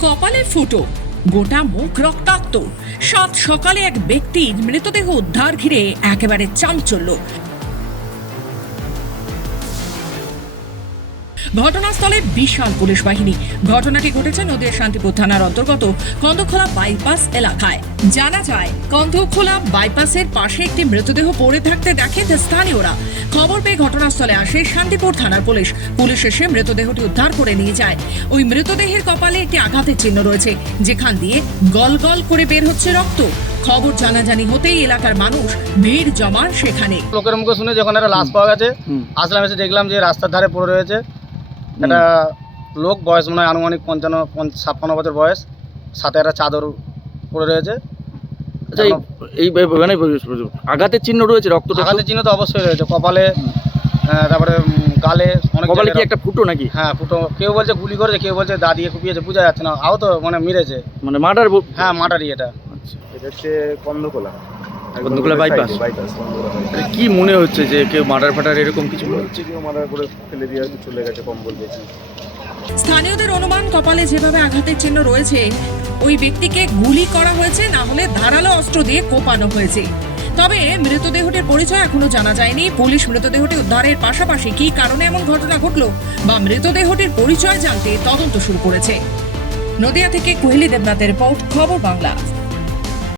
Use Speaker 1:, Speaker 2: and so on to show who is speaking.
Speaker 1: কপালে ফুটো গোটা মুখ রক্তাক্ত। সাত সকালে এক ব্যক্তির মৃতদেহ উদ্ধার ঘিরে একেবারে চাঞ্চল্য। ঘটনাস্থলে বিশাল পুলিশ বাহিনী। ঘটনাটি ঘটেছে নদীয়া শান্তিপুর থানার অন্তর্গত কন্দখোলা বাইপাস এলাকায়। জানা যায় কন্দখোলা বাইপাসের পাশে একটি মৃতদেহ পড়ে থাকতে দেখে স্থানীয়রা। খবর পেয়ে ঘটনাস্থলে আসে শান্তিপুর থানার পুলিশ। পুলিশ এসে মৃতদেহটি উদ্ধার করে নিয়ে যায়। ওই মৃতদেহের কপালে একটি আঘাতের চিহ্ন রয়েছে। যেখান দিয়ে গল গল করে বের হচ্ছে রক্ত। খবর জানাজানি হতেই এলাকার মানুষ ভিড় জমান সেখানে।
Speaker 2: লোকের মুখে শুনে যখন একটা লাশ পাওয়া গেছে। আসলাম এসে দেখলাম যে রাস্তার ধারে পড়ে রয়েছে। একটা লোক বয়স মনে হয় আনুমানিক পঞ্চান্ন ছাপ্পান্ন বছর বয়স। সাথে একটা চাদর পড়ে রয়েছে।
Speaker 3: আচ্ছা এই- মানে আঘাতের চিহ্ন রয়েছে রক্ত
Speaker 2: আঘাতের চিহ্ন তো অবশ্যই রয়েছে। কপালে তারপরে গালে অনেক
Speaker 3: কপালে কি একটা ফুটো নাকি?
Speaker 2: হ্যাঁ ফুটো। কেউ বলছে গুলি করেছে কেউ বলছে দা দিয়ে কুপিয়েছে বোঝা যাচ্ছে না। আও তো মানে মেরেছে।
Speaker 3: মানে মার্ডার
Speaker 2: হ্যাঁ মাটারি এটা।
Speaker 4: এটা হচ্ছে কন্দকোলা। বাইপাস
Speaker 3: কি মনে হচ্ছে যে কেউ মার্ডার ফাটার এরকম কিছু মনে হচ্ছে?
Speaker 4: কেউ মার্ডার করে ফেলে দিয়ে হয়তো চলে গেছে কম্বল
Speaker 1: স্থানীয়দের অনুমান কপালে যেভাবে আঘাতের চিহ্ন রয়েছে ওই ব্যক্তিকে গুলি করা হয়েছে না হলে ধারালো অস্ত্র দিয়ে কোপানো হয়েছে। তবে মৃতদেহটির পরিচয় এখনও জানা যায়নি। পুলিশ মৃতদেহটি উদ্ধারের পাশাপাশি কি কারণে এমন ঘটনা ঘটলো বা মৃতদেহটির পরিচয় জানতে তদন্ত শুরু করেছে। নদিয়া থেকে কোহলি দেবনাথের রিপোর্ট খবর বাংলা।